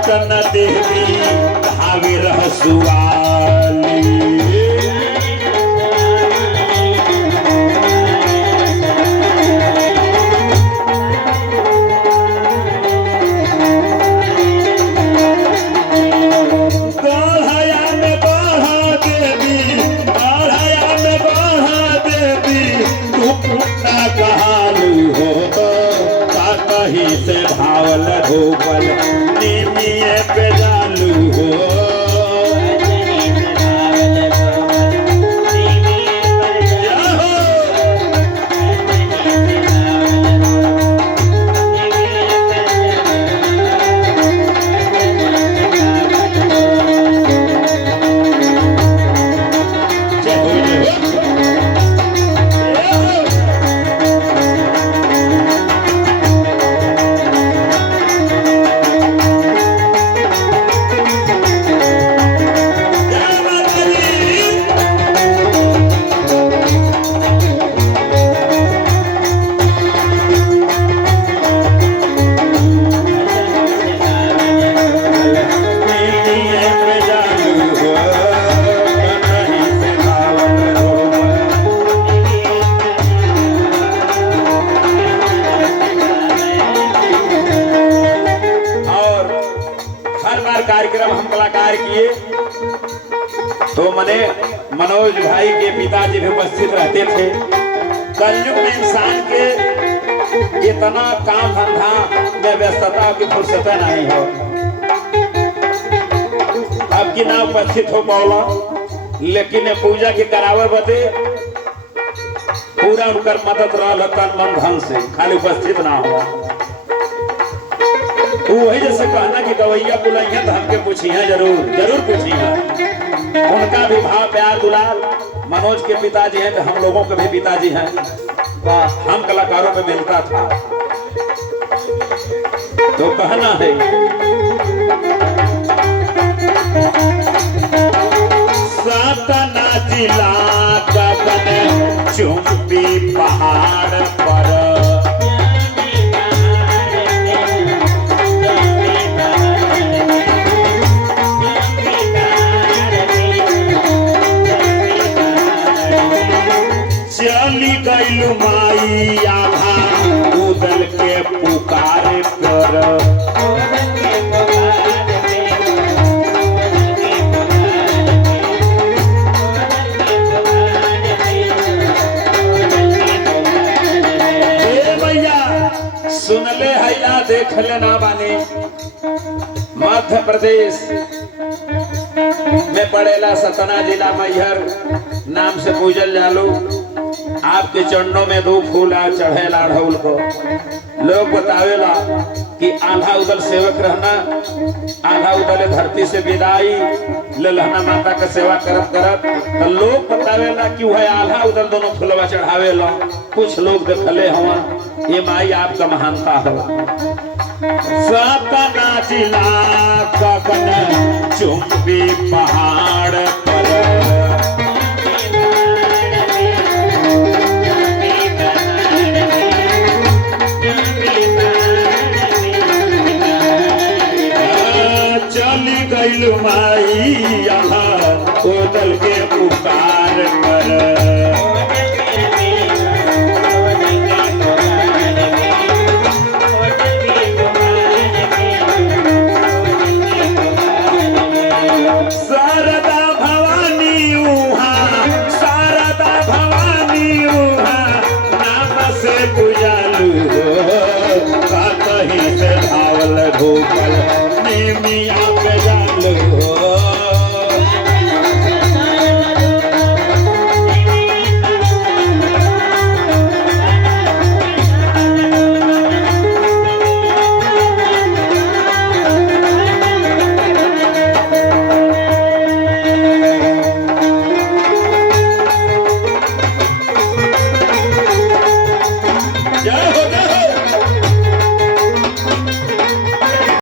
पटन देवी धावे रहसुआली। से भावल धूपल निमिये पे जालू हो। कार्यक्रम हम कलाकार किए तो मने मनोज भाई के पिताजी भी उपस्थित रहते थे। कलयुग में इंसान के इतना काम धंधा में व्यस्तता की फुर्सत नहीं हो। अब की ना उपस्थित हो पाओला, लेकिन पूजा के करावे बदे पूरा उनकर मदद रहा तन मन धन से, खाली उपस्थित ना हो। वही जैसे कहना कि गवैया बुलाइया तो हमके पूछिया, जरूर जरूर पूछिया। उनका भी भाव प्यार दुलार मनोज के पिताजी हैं तो हम लोगों के भी पिताजी हैं, हम कलाकारों में मिलता था। तो कहना है सतना जिला गगन चुंबी पहाड़ पर चली गई माई आभा उदल के पुकार कर। भैया सुन ले हैया देख लेना बानी, मध्य प्रदेश में पड़ेला सतना जिला मैहर नाम से पूजल जालू। आपके चरणों में 2 फूल आ चढ़ेला अड़हुल को। लोग बतावेला कि आल्हा उदल सेवक रहना, आल्हा उदल धरती से विदाई ले लहना माता का सेवा करत करत। तो लोग बतावेला कि वह आल्हा उदल दोनों फूलवा चढ़ावेला। कुछ लोग देखले हवा ये माई आपका महानता हो। सतना जिला गगन चुंबी पहाड़ पर चली गई माई यहाँ उदल के पुकार कर। शारदा भवानी उहाँ, शारदा भवानी उहाँ नाम से पूजालू हो। कहीं से धावल धूपल निमिया